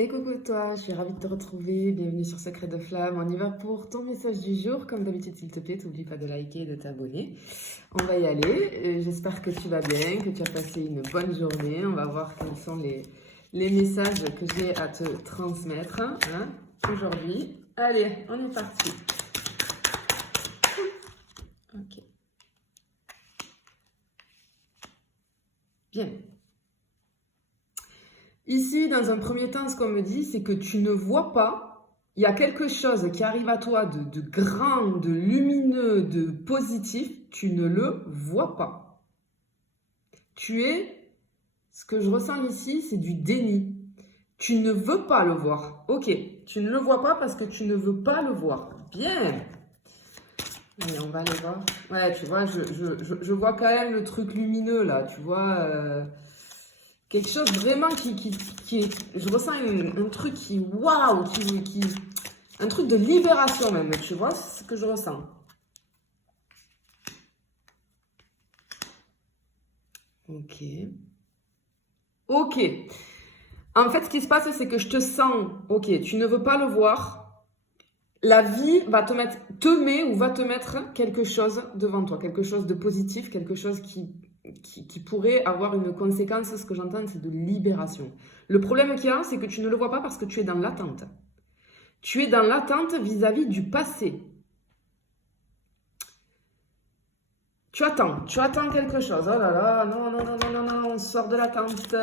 Et coucou toi, je suis ravie de te retrouver, bienvenue sur Secret de Flamme. On y va pour ton message du jour, comme d'habitude s'il te plaît, n'oublie pas de liker et de t'abonner. On va y aller, j'espère que tu vas bien, que tu as passé une bonne journée. On va voir quels sont les messages que j'ai à te transmettre aujourd'hui. Allez, on est parti. Ok. Bien. Ici, dans un premier temps, ce qu'on me dit, c'est que tu ne vois pas, il y a quelque chose qui arrive à toi de grand, de lumineux, de positif, tu ne le vois pas. Ce que je ressens ici, c'est du déni. Tu ne veux pas le voir. Ok, tu ne le vois pas parce que tu ne veux pas le voir. Bien. Allez, on va aller voir. Ouais, tu vois, je vois quand même le truc lumineux là, tu vois. Quelque chose vraiment qui est... Je ressens un truc qui... Waouh, un truc de libération même, tu vois, c'est ce que je ressens. Ok. Ok. En fait, ce qui se passe, c'est que je te sens... Ok, tu ne veux pas le voir. La vie va te met ou va te mettre quelque chose devant toi, quelque chose de positif, quelque chose qui pourrait avoir une conséquence. Ce que j'entends, c'est de libération. Le problème qu'il y a, c'est que tu ne le vois pas parce que tu es dans l'attente. Tu es dans l'attente vis-à-vis du passé. Tu attends quelque chose. Oh là là, non, non, non, non, non, non, on sort de l'attente.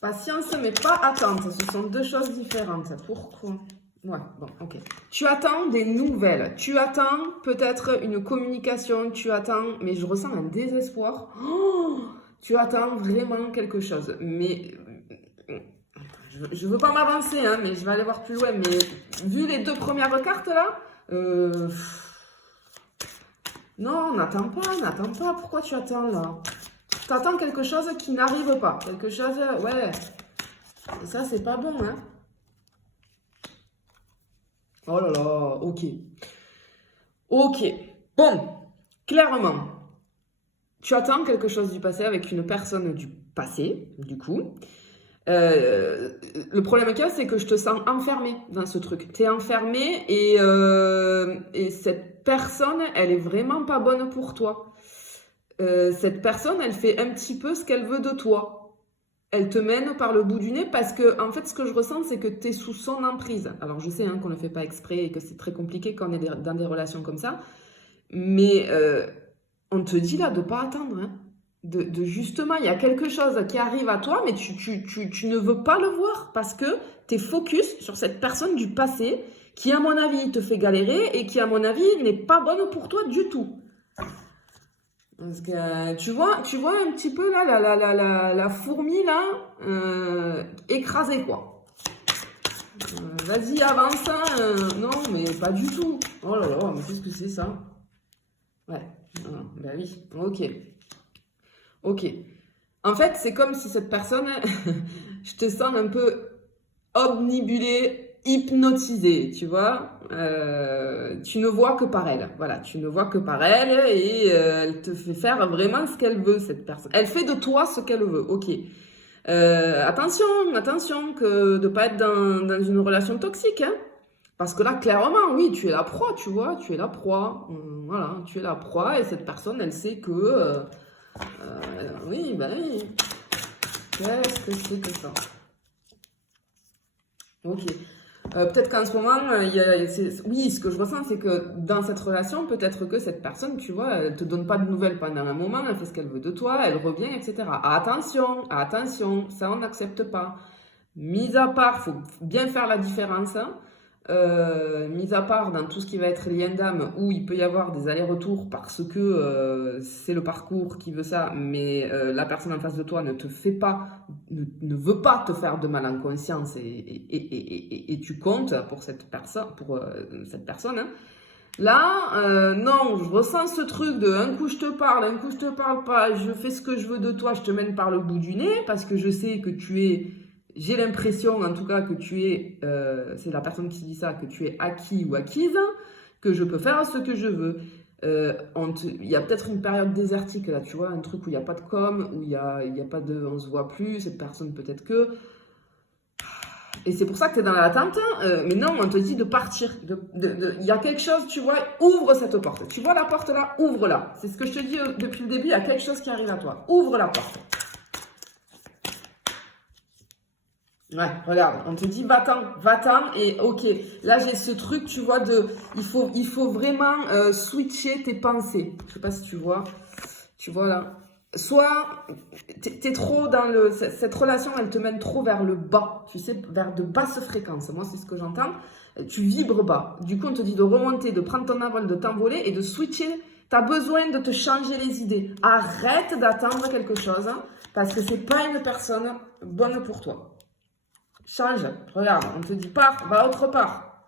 Patience, mais pas attente. Ce sont deux choses différentes. Pourquoi? Ouais, bon, ok. Tu attends des nouvelles. Tu attends peut-être une communication. Tu attends, mais je ressens un désespoir. Oh, tu attends vraiment quelque chose. Mais je veux pas m'avancer, hein, mais je vais aller voir plus loin. Mais vu les deux premières cartes là, non, n'attends pas. Pourquoi tu attends là? Tu attends quelque chose qui n'arrive pas. Quelque chose, ouais. Et ça, c'est pas bon, hein. Oh là là, ok. Ok. Bon, clairement, tu attends quelque chose du passé avec une personne du passé, du coup. Le problème qu'il y a, c'est que je te sens enfermée dans ce truc. Tu es enfermée et cette personne, elle est vraiment pas bonne pour toi. Cette personne, elle fait un petit peu ce qu'elle veut de toi. Elle te mène par le bout du nez parce que, en fait, ce que je ressens, c'est que tu es sous son emprise. Alors, je sais qu'on ne le fait pas exprès et que c'est très compliqué quand on est dans des relations comme ça. Mais on te dit là de ne pas attendre. Hein. De justement, il y a quelque chose qui arrive à toi, mais tu ne veux pas le voir parce que tu es focus sur cette personne du passé qui, à mon avis, te fait galérer et qui, à mon avis, n'est pas bonne pour toi du tout. Parce que tu vois un petit peu là la fourmi là écrasée quoi. Vas-y avance, non mais pas du tout. Oh là là, mais qu'est-ce que c'est ça? Ouais, bah oui, ok. En fait c'est comme si cette personne, je te sens un peu obnubilée, hypnotisée, tu vois. Tu ne vois que par elle. Voilà, tu ne vois que par elle et elle te fait faire vraiment ce qu'elle veut, cette personne. Elle fait de toi ce qu'elle veut, ok. Attention, que de pas être dans une relation toxique, hein. Parce que là, clairement, oui, tu es la proie, tu vois, tu es la proie. Voilà, tu es la proie et cette personne, elle sait que... oui, ben oui. Qu'est-ce que c'est que ça? Ok. Peut-être qu'en ce moment, oui, ce que je ressens, c'est que dans cette relation, peut-être que cette personne, tu vois, elle te donne pas de nouvelles pendant un moment, elle fait ce qu'elle veut de toi, elle revient, etc. Attention, ça on n'accepte pas. Mis à part, faut bien faire la différence. Hein. Mis à part dans tout ce qui va être lien d'âme, où il peut y avoir des allers-retours parce que c'est le parcours qui veut ça, mais la personne en face de toi ne te fait pas, ne veut pas te faire de mal en conscience et tu comptes pour cette personne, hein. Là, non, je ressens ce truc de un coup je te parle, un coup je te parle pas, je fais ce que je veux de toi, je te mène par le bout du nez parce que je sais que tu es, j'ai l'impression en tout cas que tu es, c'est la personne qui dit ça, que tu es acquis ou acquise, que je peux faire ce que je veux. il y a peut-être une période désertique là, tu vois, un truc où il n'y a pas de com, où il y a pas de, on se voit plus, cette personne peut-être que... Et c'est pour ça que tu es dans l'attente. Mais non, on te dit de partir. Il y a quelque chose, tu vois, ouvre cette porte. Tu vois la porte là, ouvre-la. C'est ce que je te dis depuis le début, il y a quelque chose qui arrive à toi. Ouvre la porte. Ouais, regarde, on te dit va-t'en et ok. Là, j'ai ce truc, tu vois, il faut vraiment switcher tes pensées. Je sais pas si tu vois. Tu vois là. Soit t'es trop dans cette relation, elle te mène trop vers le bas, tu sais, vers de basses fréquences. Moi, c'est ce que j'entends. Tu vibres bas. Du coup, on te dit de remonter, de prendre ton envol, de t'envoler et de switcher. Tu as besoin de te changer les idées. Arrête d'attendre quelque chose parce que c'est pas une personne bonne pour toi. Change. Regarde, on te dit pars, va autre part.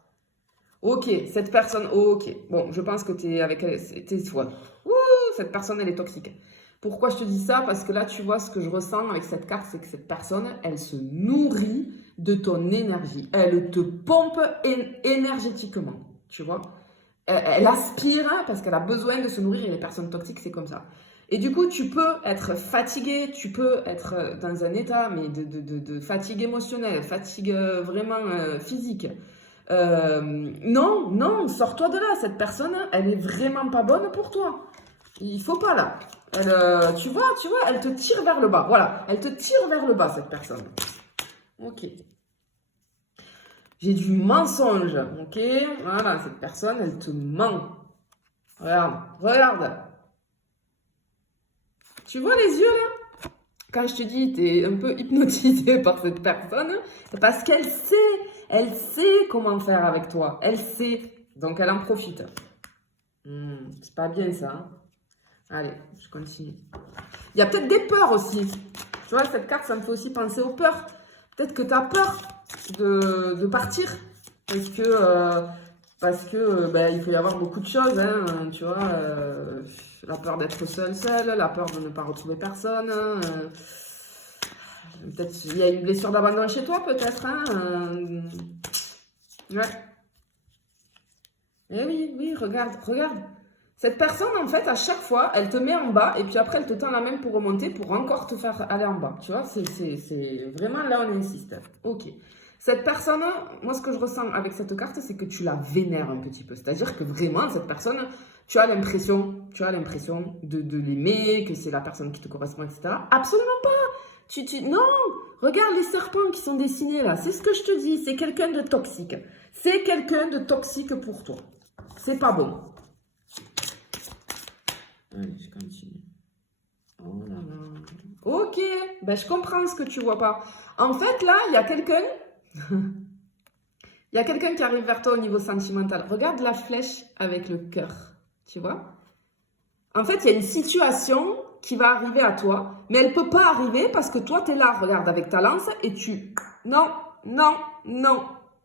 Ok, cette personne, ok. Bon, je pense que t'es avec elle, cette personne, elle est toxique. Pourquoi je te dis ça? Parce que là, tu vois, ce que je ressens avec cette carte, c'est que cette personne, elle se nourrit de ton énergie. Elle te pompe énergétiquement, tu vois. Elle aspire parce qu'elle a besoin de se nourrir et les personnes toxiques, c'est comme ça. Et du coup, tu peux être fatigué, tu peux être dans un état mais de fatigue émotionnelle, fatigue vraiment physique. Non, sors-toi de là. Cette personne, elle est vraiment pas bonne pour toi. Il faut pas là. Tu vois, elle te tire vers le bas. Voilà, elle te tire vers le bas, cette personne. Ok. J'ai du mensonge, ok. Voilà, cette personne, elle te ment. Regarde. Tu vois les yeux là? Quand je te dis, tu es un peu hypnotisé par cette personne, c'est parce qu'elle sait comment faire avec toi. Elle sait, donc elle en profite. C'est pas bien ça. Hein. Allez, je continue. Il y a peut-être des peurs aussi. Tu vois, cette carte, ça me fait aussi penser aux peurs. Peut-être que tu as peur de partir. Parce que il peut y avoir beaucoup de choses. Hein, tu vois, la peur d'être seule, la peur de ne pas retrouver personne. Peut-être il y a une blessure d'abandon chez toi, peut-être. Hein, ouais. Eh oui, regarde. Cette personne, en fait, à chaque fois, elle te met en bas et puis après, elle te tend la main pour remonter pour encore te faire aller en bas. Tu vois, c'est vraiment là, on insiste. Ok. Cette personne, moi, ce que je ressens avec cette carte, c'est que tu la vénères un petit peu. C'est-à-dire que vraiment, cette personne, tu as l'impression de l'aimer, que c'est la personne qui te correspond, etc. Absolument pas. Non, regarde les serpents qui sont dessinés là. C'est ce que je te dis. C'est quelqu'un de toxique. C'est quelqu'un de toxique pour toi. C'est pas bon. Allez, je continue. Oh là là. Ok, je comprends ce que tu vois pas. En fait, là, il y a quelqu'un... Il y a quelqu'un qui arrive vers toi au niveau sentimental. Regarde la flèche avec le cœur, tu vois? En fait, il y a une situation qui va arriver à toi, mais elle ne peut pas arriver parce que toi, tu es là, regarde, avec ta lance, et tu... Non.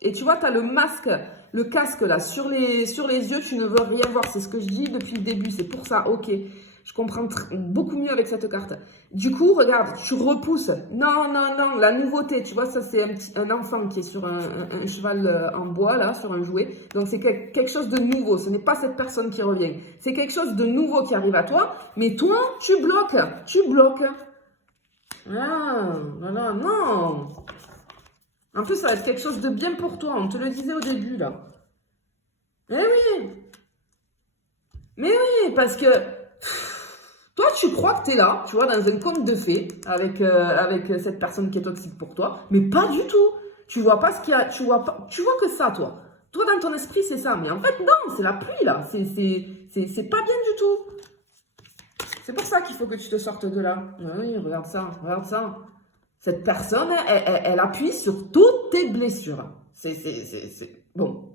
Et tu vois, tu as le masque, le casque là, sur les yeux, tu ne veux rien voir. C'est ce que je dis depuis le début, c'est pour ça, ok. Je comprends beaucoup mieux avec cette carte. Du coup, regarde, tu repousses. Non, la nouveauté, tu vois, ça c'est un enfant qui est sur un cheval en bois, là, sur un jouet. Donc c'est quelque chose de nouveau. Ce n'est pas cette personne qui revient. C'est quelque chose de nouveau qui arrive à toi. Mais toi, tu bloques. Ah, voilà, non. En plus, ça va être quelque chose de bien pour toi. On te le disait au début, là. Eh oui. Mais oui, parce que... Toi, tu crois que tu es là, tu vois, dans un conte de fées avec cette personne qui est toxique pour toi, mais pas du tout. Tu vois pas ce qu'il y a, tu vois que ça, toi. Toi, dans ton esprit, c'est ça. Mais en fait, non, c'est la pluie, là. C'est pas bien du tout. C'est pour ça qu'il faut que tu te sortes de là. Oui, regarde ça. Cette personne, elle appuie sur toutes tes blessures. C'est... Bon.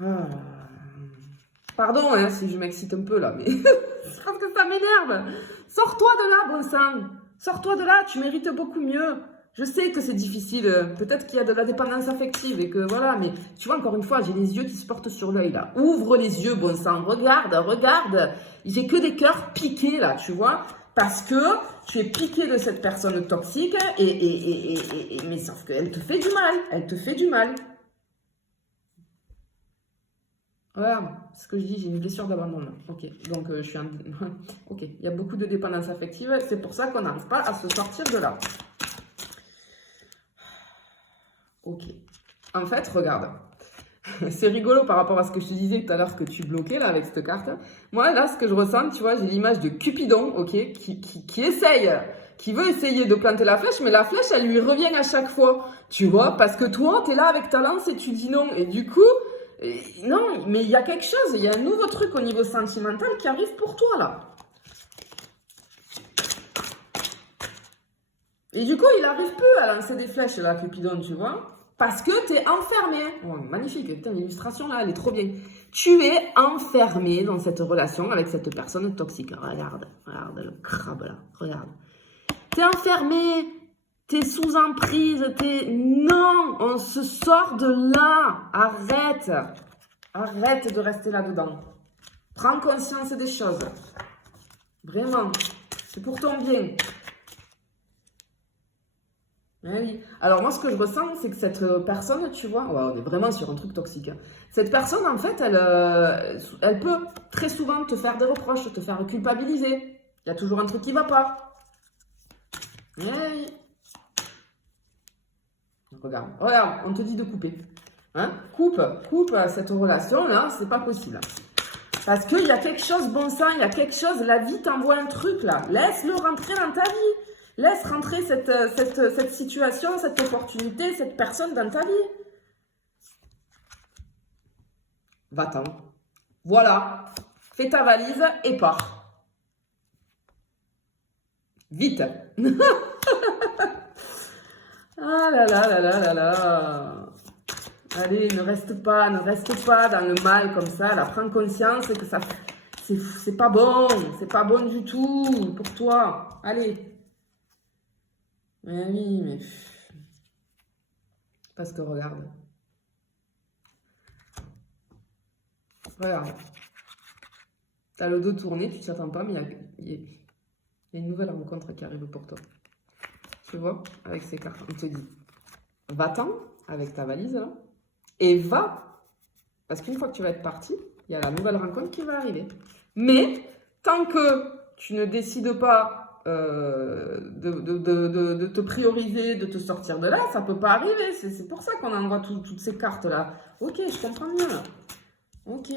Ah. Pardon si je m'excite un peu là, mais c'est parce que ça m'énerve. Sors-toi de là, bon sang. Sors-toi de là, tu mérites beaucoup mieux. Je sais que c'est difficile, peut-être qu'il y a de la dépendance affective et que voilà, mais tu vois, encore une fois, j'ai les yeux qui se portent sur l'œil là. Ouvre les yeux, bon sang, regarde. J'ai que des cœurs piqués là, tu vois, parce que tu es piqué de cette personne toxique mais sauf qu'elle te fait du mal, Regarde, ce que je dis, j'ai une blessure d'abandon là. Ok, donc je suis un... Ok, il y a beaucoup de dépendance affective. C'est pour ça qu'on n'arrive pas à se sortir de là. Ok. En fait, regarde. C'est rigolo par rapport à ce que je te disais tout à l'heure que tu bloquais là avec cette carte. Moi là, ce que je ressens, tu vois, j'ai l'image de Cupidon, ok, qui essaye, qui veut essayer de planter la flèche, mais la flèche, elle lui revient à chaque fois, tu vois, parce que toi, t'es là avec ta lance et tu dis non. Et du coup, non, mais il y a quelque chose, il y a un nouveau truc au niveau sentimental qui arrive pour toi là. Et du coup, il n'arrive plus à lancer des flèches là, Cupidon, tu vois. Parce que tu es enfermé. Oh, magnifique, putain, l'illustration là, elle est trop bien. Tu es enfermé dans cette relation avec cette personne toxique. Regarde, regarde le crabe là, regarde. Tu es enfermé, tu es sous emprise, Non, on se sort de là. Arrête. Arrête de rester là-dedans. Prends conscience des choses. Vraiment, c'est pour ton bien. Oui. Alors moi, ce que je ressens, c'est que cette personne, tu vois, ouais, on est vraiment sur un truc toxique, hein. Cette personne, en fait, elle peut très souvent te faire des reproches, te faire culpabiliser. Il y a toujours un truc qui ne va pas. Oui. Regarde, regarde, on te dit de couper. Hein? Coupe cette relation-là, c'est pas possible. Parce qu'il y a quelque chose, bon sang, il y a quelque chose, la vie t'envoie un truc là. Laisse-le rentrer dans ta vie. Laisse rentrer cette situation, cette opportunité, cette personne dans ta vie. Va-t'en. Voilà. Fais ta valise et pars. Vite. Ah là là là là là là. Allez, ne reste pas dans le mal comme ça. Là, prends conscience que ça, c'est pas bon du tout pour toi. Allez. Mais oui, mais... Parce que regarde. Regarde. T'as le dos tourné, tu t'y attends pas, mais il y a une nouvelle rencontre qui arrive pour toi. Tu vois, avec ces cartes, on te dit, va-t'en avec ta valise là, et va. Parce qu'une fois que tu vas être parti, il y a la nouvelle rencontre qui va arriver. Mais, tant que tu ne décides pas de te prioriser, de te sortir de là, ça peut pas arriver. C'est pour ça qu'on envoie toutes ces cartes-là. Ok, je comprends mieux. Là. Ok.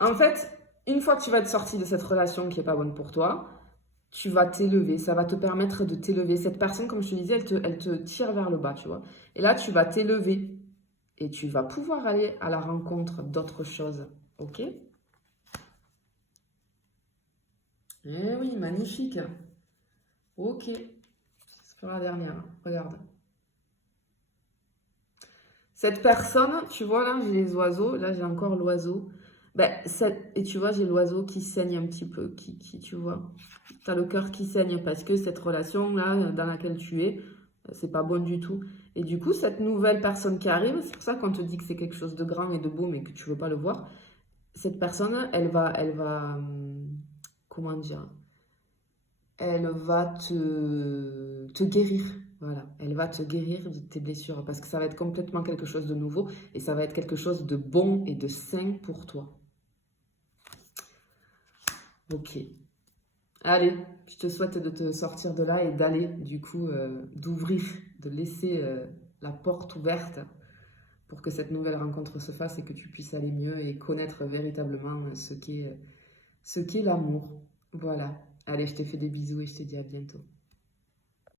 En fait, une fois que tu vas être sorti de cette relation qui n'est pas bonne pour toi, tu vas t'élever. Ça va te permettre de t'élever. Cette personne, comme je te disais, elle te tire vers le bas, tu vois. Et là, tu vas t'élever. Et tu vas pouvoir aller à la rencontre d'autres choses. Ok ? Eh oui, magnifique. Ok. C'est pour la dernière. Regarde. Cette personne, tu vois, là, j'ai les oiseaux. Là, j'ai encore l'oiseau. Ben, et tu vois, j'ai l'oiseau qui saigne un petit peu. Tu vois. Tu as le cœur qui saigne parce que cette relation-là, dans laquelle tu es, c'est pas bon du tout. Et du coup, cette nouvelle personne qui arrive, c'est pour ça qu'on te dit que c'est quelque chose de grand et de beau, mais que tu veux pas le voir. Cette personne, comment dire, elle va te guérir. Voilà, elle va te guérir de tes blessures parce que ça va être complètement quelque chose de nouveau et ça va être quelque chose de bon et de sain pour toi. Ok. Allez, je te souhaite de te sortir de là et d'aller, du coup, d'ouvrir, de laisser la porte ouverte pour que cette nouvelle rencontre se fasse et que tu puisses aller mieux et connaître véritablement ce qu'est l'amour. Voilà. Allez, je te fais des bisous et je te dis à bientôt.